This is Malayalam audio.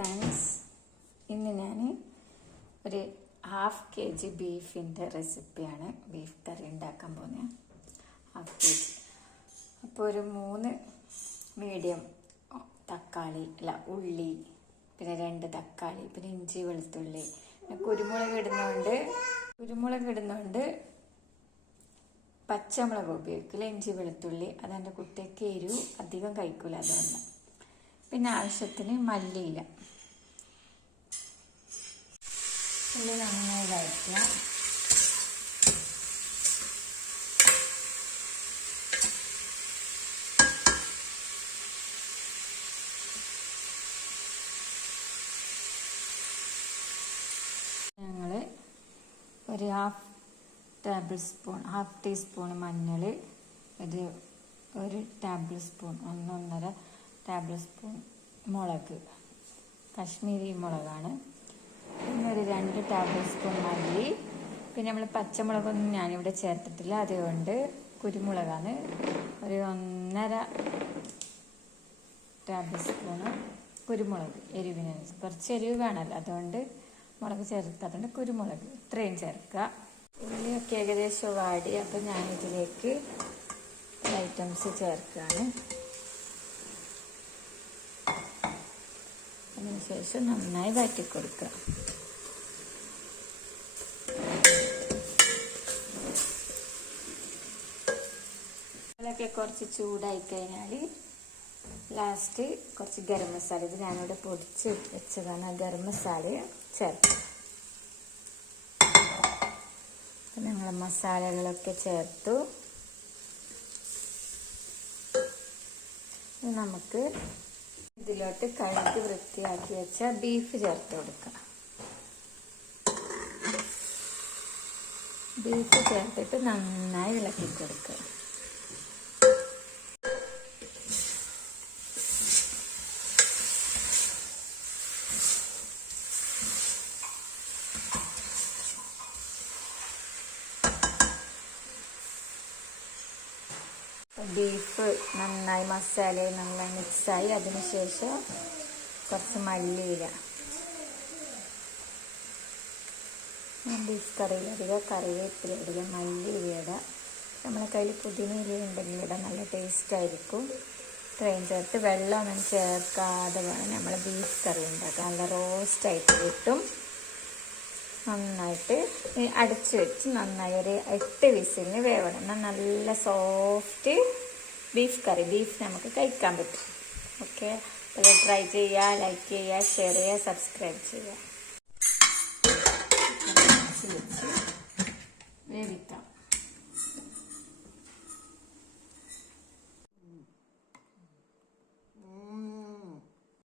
ഫ്രണ്ട്സ്, ഇന്ന് ഞാൻ ഒരു 1/2 kg ബീഫിൻ്റെ റെസിപ്പിയാണ് ബീഫ് കറി ഉണ്ടാക്കാൻ പോകുന്നത്. 1/2 kg. അപ്പോൾ ഒരു 3 മീഡിയം ഉള്ളി, പിന്നെ 2 തക്കാളി, പിന്നെ ഇഞ്ചി വെളുത്തുള്ളി, പിന്നെ കുരുമുളക് ഇടുന്നതുകൊണ്ട് പച്ചമുളക് ഉപയോഗിക്കില്ല. ഇഞ്ചി വെളുത്തുള്ളി അതെൻ്റെ കുട്ടിക്ക് എരിവ് അധികം കഴിക്കില്ല, അതുകൊണ്ട്. പിന്നെ ആവശ്യത്തിന് മല്ലിയില. ഉള്ളി നന്നായി വഴറ്റുക. ഞങ്ങൾ ഒരു 1/2 ടീസ്പൂൺ മഞ്ഞൾ, ഒരു ടേബിൾ സ്പൂൺ 1.5 ടേബിൾ സ്പൂൺ മുളക്, കശ്മീരി മുളകാണ്. പിന്നെ ഒരു 2 ടേബിൾ സ്പൂൺ മല്ലി. പിന്നെ നമ്മൾ പച്ചമുളകൊന്നും ഞാനിവിടെ ചേർത്തിട്ടില്ല, അതുകൊണ്ട് കുരുമുളകാണ്. ഒരു 1.5 ടേബിൾ സ്പൂണ് കുരുമുളക്, എരിവിനനുസരിച്ച് കുറച്ച് എരിവ് വേണമല്ലോ, അതുകൊണ്ട് മുളക് ചേർക്കാതുകൊണ്ട് കുരുമുളക് ഇത്രയും ചേർക്കുക. ഉള്ളിയൊക്കെ ഏകദേശം വാടി, അപ്പം ഞാനിതിലേക്ക് ഐറ്റംസ് ചേർക്കുകയാണ്. അതിനുശേഷം നന്നായി വഴറ്റിക്കൊടുക്കുക. അതിലൊക്കെ കുറച്ച് ചൂടായി കഴിഞ്ഞാൽ ലാസ്റ്റ് കുറച്ച് ഗരം മസാല, ഇത് ഞാനിവിടെ പൊടിച്ച് വെച്ചതാണ്, ആ ഗരം മസാല ചേർത്ത്. ഞങ്ങൾ മസാലകളൊക്കെ ചേർത്തു. നമുക്ക് ഇതിലോട്ട് കഴുകി വൃത്തിയാക്കി വെച്ച ബീഫ് ചേർത്ത് കൊടുക്കുക. ബീഫ് ചേർത്തിട്ട് നന്നായി ഇളക്കി കൊടുക്കുക. ബീഫ് നന്നായി മസാലയും നന്നായി മിക്സായി. അതിനുശേഷം കുറച്ച് മല്ലിയില. ബീഫ് കറിയിലധികം കറിവേപ്പില ഇടുക, മല്ലിയില ഇടുക. നമ്മളെ കയ്യിൽ പുതിനയില ഉണ്ടെങ്കിൽ ഇടാൻ നല്ല ടേസ്റ്റ് ആയിരിക്കും. ഇത്രയും ചേർത്ത് വെള്ളമൊന്നും ചേർക്കാതെ വേണം നമ്മൾ ബീഫ് കറി ഉണ്ടാക്കാൻ. നല്ല റോസ്റ്റായിട്ട് കിട്ടും. നന്നായിട്ട് അടച്ചു വെച്ച് നന്നായി ഒരു 8 വിസിലിന് വേവണം. നല്ല സോഫ്റ്റ് ബീഫ് നമുക്ക് കഴിക്കാൻ പറ്റും. ഓക്കെ, അപ്പോൾ ട്രൈ ചെയ്യുക, ലൈക്ക് ചെയ്യുക, ഷെയർ ചെയ്യുക, സബ്സ്ക്രൈബ് ചെയ്യുക.